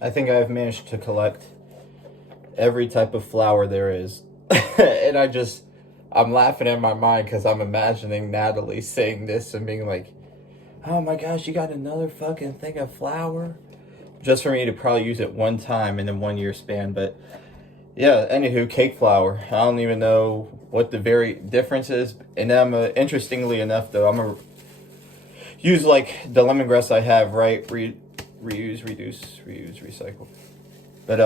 I think I've managed to collect every type of flower there is. And I'm laughing in my mind because I'm imagining Natalie saying this and being like, oh my gosh, you got another fucking thing of flour? Just for me to probably use it one time in a 1 year span. But yeah, anywho, cake flour. I don't even know what the very difference is. And interestingly enough, though, I'm going to use like the lemongrass I have, right? Reuse, reduce, reuse, recycle. But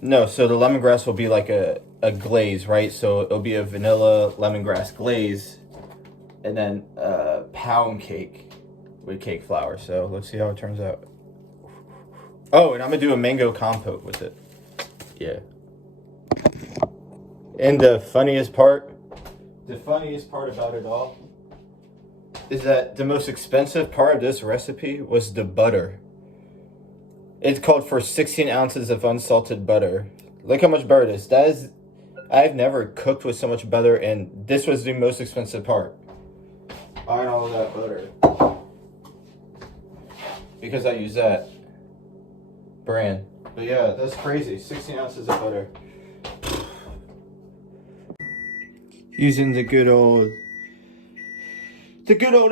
no, so the lemongrass will be like a glaze, right? So it'll be a vanilla lemongrass glaze and then pound cake with cake flour. So let's see how it turns out. Oh, and I'm gonna do a mango compote with it. Yeah. And the funniest part about it all is that the most expensive part of this recipe was the butter. It called for 16 ounces of unsalted butter. Look how much butter it is. I've never cooked with so much butter, and this was the most expensive part. Buying all of that butter. Because I use that brand. But yeah, that's crazy. 16 ounces of butter. Using the good old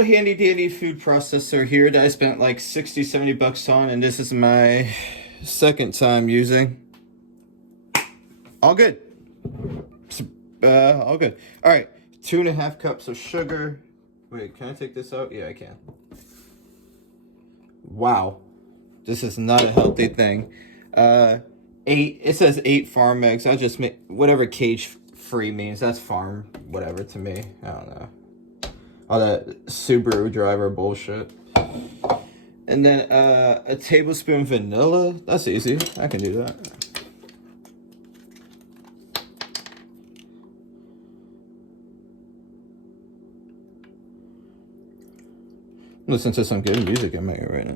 handy dandy food processor here that I spent like 60, 70 bucks on, and this is my second time using. All good. All good. All right, 2.5 cups of sugar. Wait, can I take this out? Yeah, I can. Wow, this is not a healthy thing. It says 8 farm eggs. I'll just make whatever cage free means. That's farm, whatever to me. I don't know. All that Subaru driver bullshit. And then a tablespoon vanilla. That's easy. I can do that. Listen to some good music I'm making right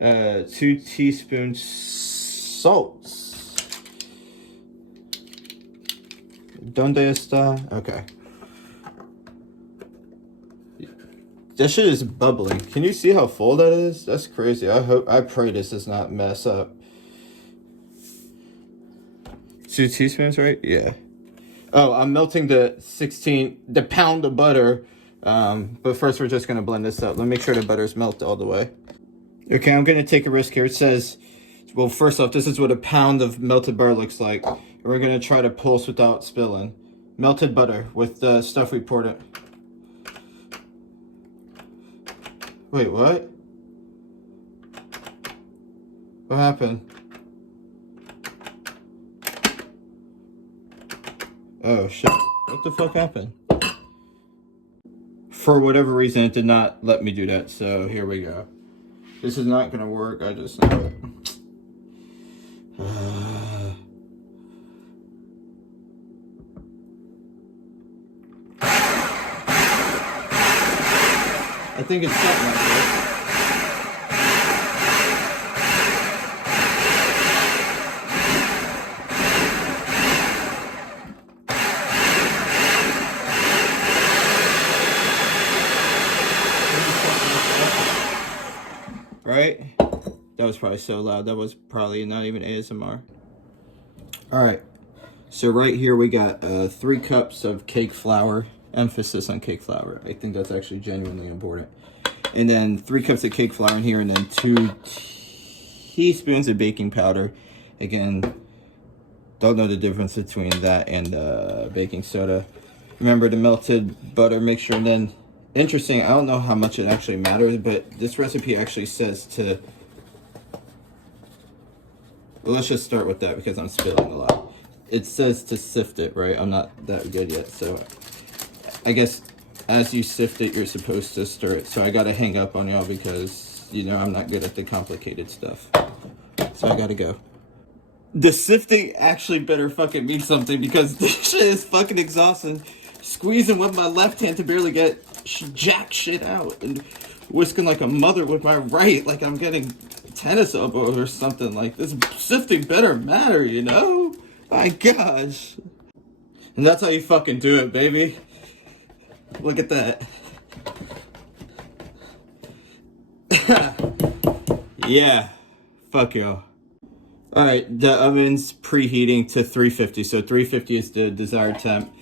now. 2 teaspoons salt. Donde está? Okay. That shit is bubbling. Can you see how full that is? That's crazy. I pray this does not mess up. 2 teaspoons, right? Yeah. Oh, I'm melting the pound of butter. But first we're just gonna blend this up. Let me make sure the butter's melted all the way. Okay, I'm gonna take a risk here. It says, well, first off, this is what a pound of melted butter looks like. And we're gonna try to pulse without spilling. Melted butter with the stuff we poured it. Wait, what? What happened? Oh shit. What the fuck happened? For whatever reason, it did not let me do that, so here we go. This is not gonna work, I just know it. I think it's something like this. Right? That was probably so loud. That was probably not even ASMR. Alright. So right here we got 3 cups of cake flour. Emphasis on cake flour. I think that's actually genuinely important. And then 3 cups of cake flour in here, and then 2 teaspoons of baking powder. Again, don't know the difference between that and baking soda. Remember the melted butter mixture. And then, interesting, I don't know how much it actually matters, but this recipe actually says to... Well, let's just start with that because I'm spilling a lot. It says to sift it, right? I'm not that good yet, so... I guess as you sift it, you're supposed to stir it. So I gotta hang up on y'all because, you know, I'm not good at the complicated stuff. So I gotta go. The sifting actually better fucking mean something because this shit is fucking exhausting. Squeezing with my left hand to barely get jack shit out. And whisking like a mother with my right, like I'm getting tennis elbow or something. Like, this sifting better matter, you know? My gosh. And that's how you fucking do it, baby. Look at that. Yeah. Fuck y'all. All right, the oven's preheating to 350, so 350 is the desired temp.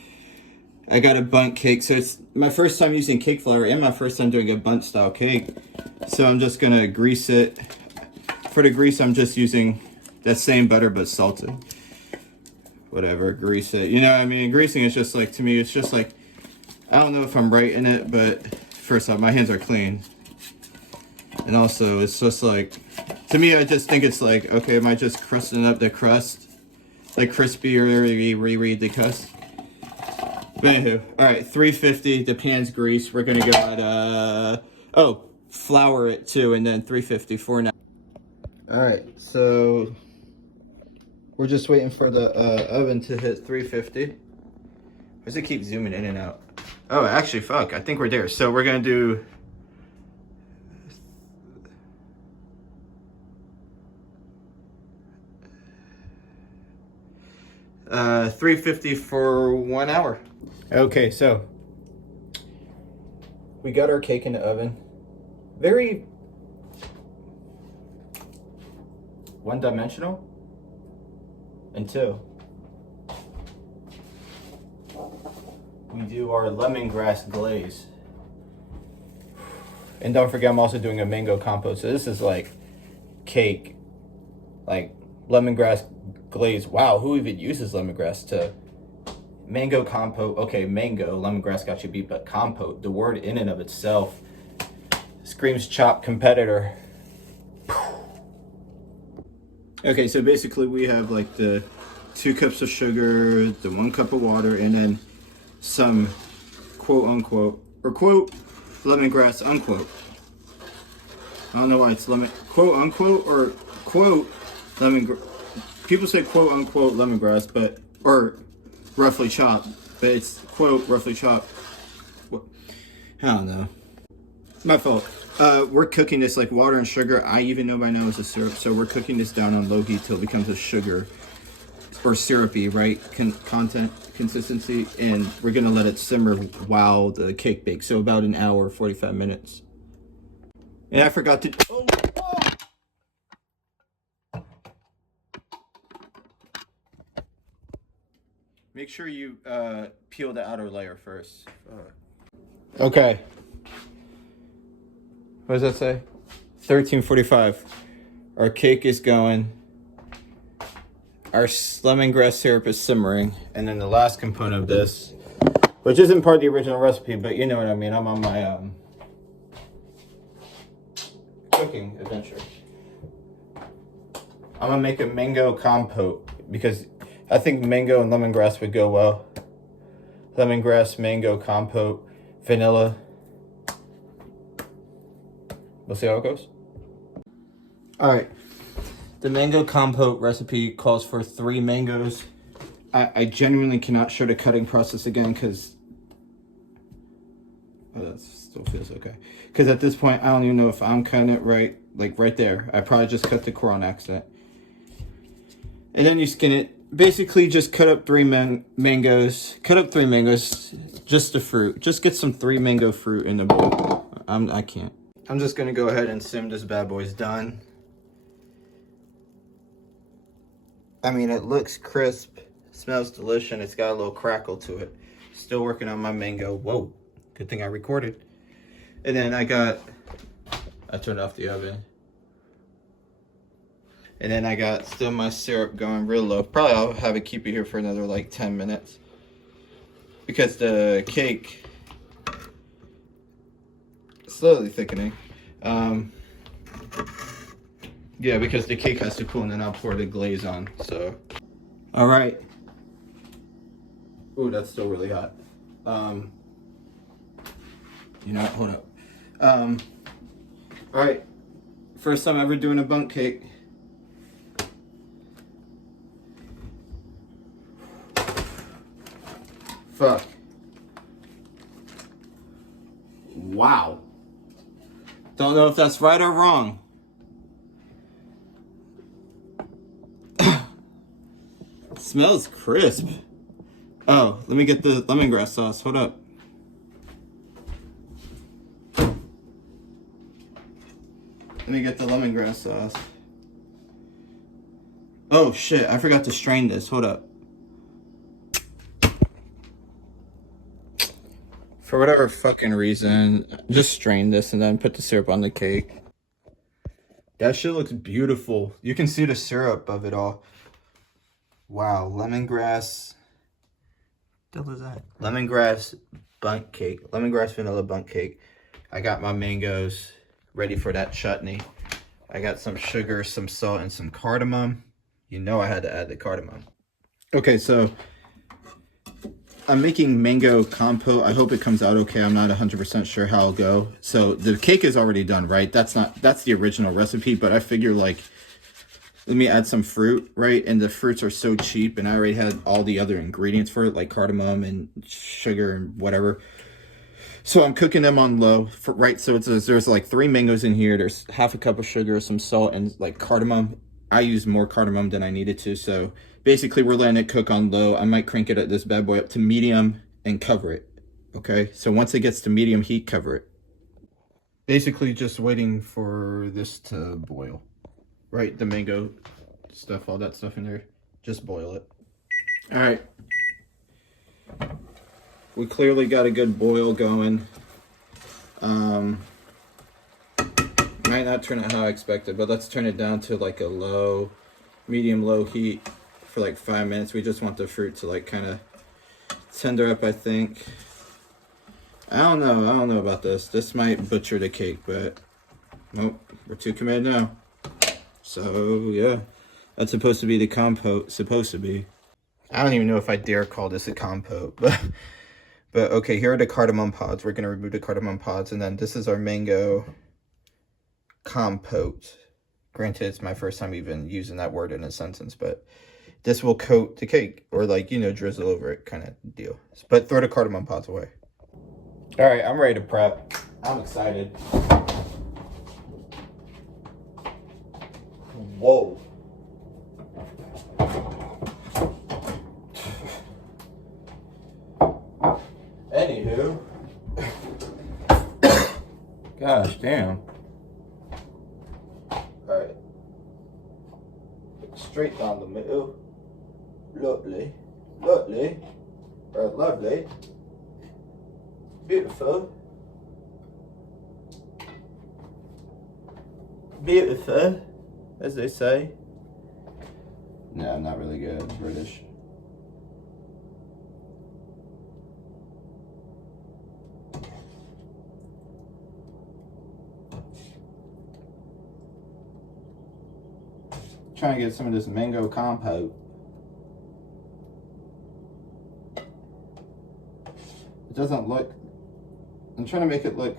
I got a bundt cake, so it's my first time using cake flour and my first time doing a bundt style cake. So I'm just gonna grease it. For the grease, I'm just using that same butter but salted. Whatever, grease it. You know what I mean? Greasing is just like, to me, it's just like, I don't know if I'm right in it, but first off, my hands are clean. And also, it's just like, to me, I just think it's like, okay, am I just crusting up the crust? Like crispy or reread the crust? But anywho, all right, 350, the pan's greased. We're gonna go at, flour it too, and then 350 for now. All right, so we're just waiting for the oven to hit 350. Why does it keep zooming in and out? Oh, actually, fuck, I think we're there. So we're gonna do 350 for 1 hour. Okay, so we got our cake in the oven. Very one-dimensional. And two, we do our lemongrass glaze. And don't forget, I'm also doing a mango compote. So this is like cake, like lemongrass glaze. Wow, who even uses lemongrass to mango compote? Okay, mango, lemongrass got you beat, but compote, the word in and of itself screams chop competitor. Okay, so basically we have like the 2 cups of sugar, the 1 cup of water, and then some quote unquote, or quote, lemongrass unquote. I don't know why it's quote unquote or quote lemongrass. People say quote unquote lemongrass, but, or roughly chopped, but it's quote roughly chopped. I don't know. My fault. We're cooking this like water and sugar. I even know by now it's a syrup, so we're cooking this down on low heat till it becomes a sugar or syrupy, right? Consistency, and we're gonna let it simmer while the cake bakes. So about an hour, 45 minutes. And I forgot to. Make sure you peel the outer layer first. Okay. What does that say? 13:45. Our cake is going. Our lemongrass syrup is simmering. And then the last component of this, which isn't part of the original recipe, but you know what I mean. I'm on my cooking adventure. I'm gonna make a mango compote because I think mango and lemongrass would go well. Lemongrass, mango compote, vanilla. We'll see how it goes. All right. The mango compote recipe calls for 3 mangoes. I genuinely cannot show the cutting process again because that still feels okay. Because at this point, I don't even know if I'm cutting it right. Like right there. I probably just cut the core on accident. And then you skin it. Basically, just cut up 3 mangoes. Cut up 3 mangoes. Just the fruit. Just get some 3 mango fruit in the bowl. I can't. I'm just gonna go ahead and sim this bad boy's done. I mean, it looks crisp, smells delicious, it's got a little crackle to it. Still working on my mango. Whoa, good thing I recorded. And then I turned off the oven. And then I got still my syrup going real low. Probably I'll have it keep it here for another like 10 minutes. Because the cake, slowly thickening. Yeah, because the cake has to cool and then I'll pour the glaze on, so. All right. Ooh, that's still really hot. You know what, hold up. All right, first time ever doing a bundt cake. Fuck. Wow. Don't know if that's right or wrong. Smells crisp. Oh, let me get the lemongrass sauce. Hold up. Let me get the lemongrass sauce. Oh shit, I forgot to strain this. Hold up. For whatever fucking reason, just strain this and then put the syrup on the cake. That shit looks beautiful. You can see the syrup of it all. Wow, lemongrass. What the hell is that? Lemongrass bundt cake. Lemongrass vanilla bundt cake. I got my mangoes ready for that chutney. I got some sugar, some salt, and some cardamom. You know I had to add the cardamom. Okay, so I'm making mango compote. I hope it comes out okay. I'm not 100% sure how it'll go. So the cake is already done, right? That's the original recipe, but I figure like, let me add some fruit, right? And the fruits are so cheap and I already had all the other ingredients for it, like cardamom and sugar and whatever. So I'm cooking them on low, right? So there's like 3 mangoes in here. There's half a cup of sugar, some salt, and like cardamom. I used more cardamom than I needed to. So basically we're letting it cook on low. I might crank it at this bad boy up to medium and cover it. Okay, so once it gets to medium heat, cover it. Basically just waiting for this to boil. Right, the mango stuff, all that stuff in there. Just boil it. All right. We clearly got a good boil going. Might not turn out how I expected, but let's turn it down to like a medium-low heat for like 5 minutes. We just want the fruit to like kind of tender up, I think. I don't know about this. This might butcher the cake, but nope, we're too committed now. So yeah, that's supposed to be the compote. Supposed to be. I don't even know if I dare call this a compote, but okay. Here are the cardamom pods. We're gonna remove the cardamom pods, and then this is our mango compote. Granted, it's my first time even using that word in a sentence, but this will coat the cake, or like, you know, drizzle over it kind of deal. But throw the cardamom pods away. All right, I'm ready to prep. I'm excited. Whoa. Anywho. Gosh damn. Alright. Straight down the middle. Lovely. Lovely. Or lovely. Beautiful. Beautiful, as they say. No, I'm not really good at British. Trying to get some of this mango compote. It doesn't look, I'm trying to make it look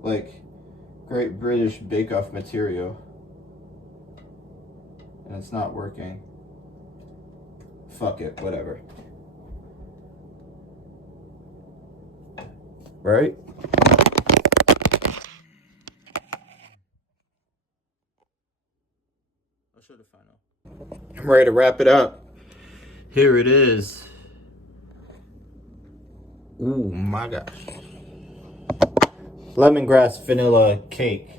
like Great British Bake Off material, and it's not working. Fuck it, whatever. Right? I'll show the final. I'm ready to wrap it up. Here it is. Ooh my gosh. Lemongrass vanilla cake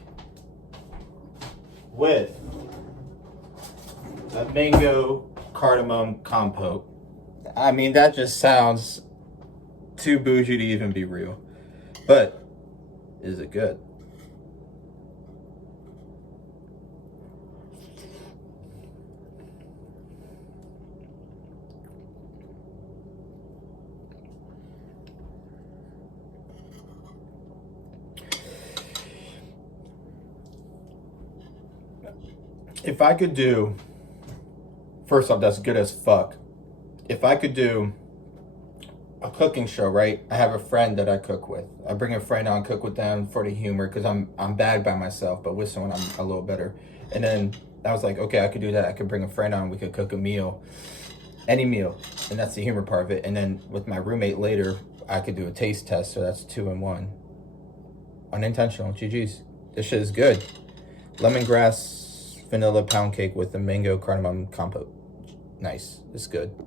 with a mango cardamom compote. I mean, that just sounds too bougie to even be real. But is it good? If I could do, first off, that's good as fuck. If I could do a cooking show, right? I have a friend that I cook with. I bring a friend on, cook with them for the humor, because I'm bad by myself, but with someone I'm a little better. And then I was like, okay, I could do that. I could bring a friend on, we could cook a meal, any meal, and that's the humor part of it. And then with my roommate later, I could do a taste test, so that's 2 in 1. Unintentional, GG's. This shit is good. Lemongrass vanilla pound cake with the mango cardamom compote. Nice, it's good.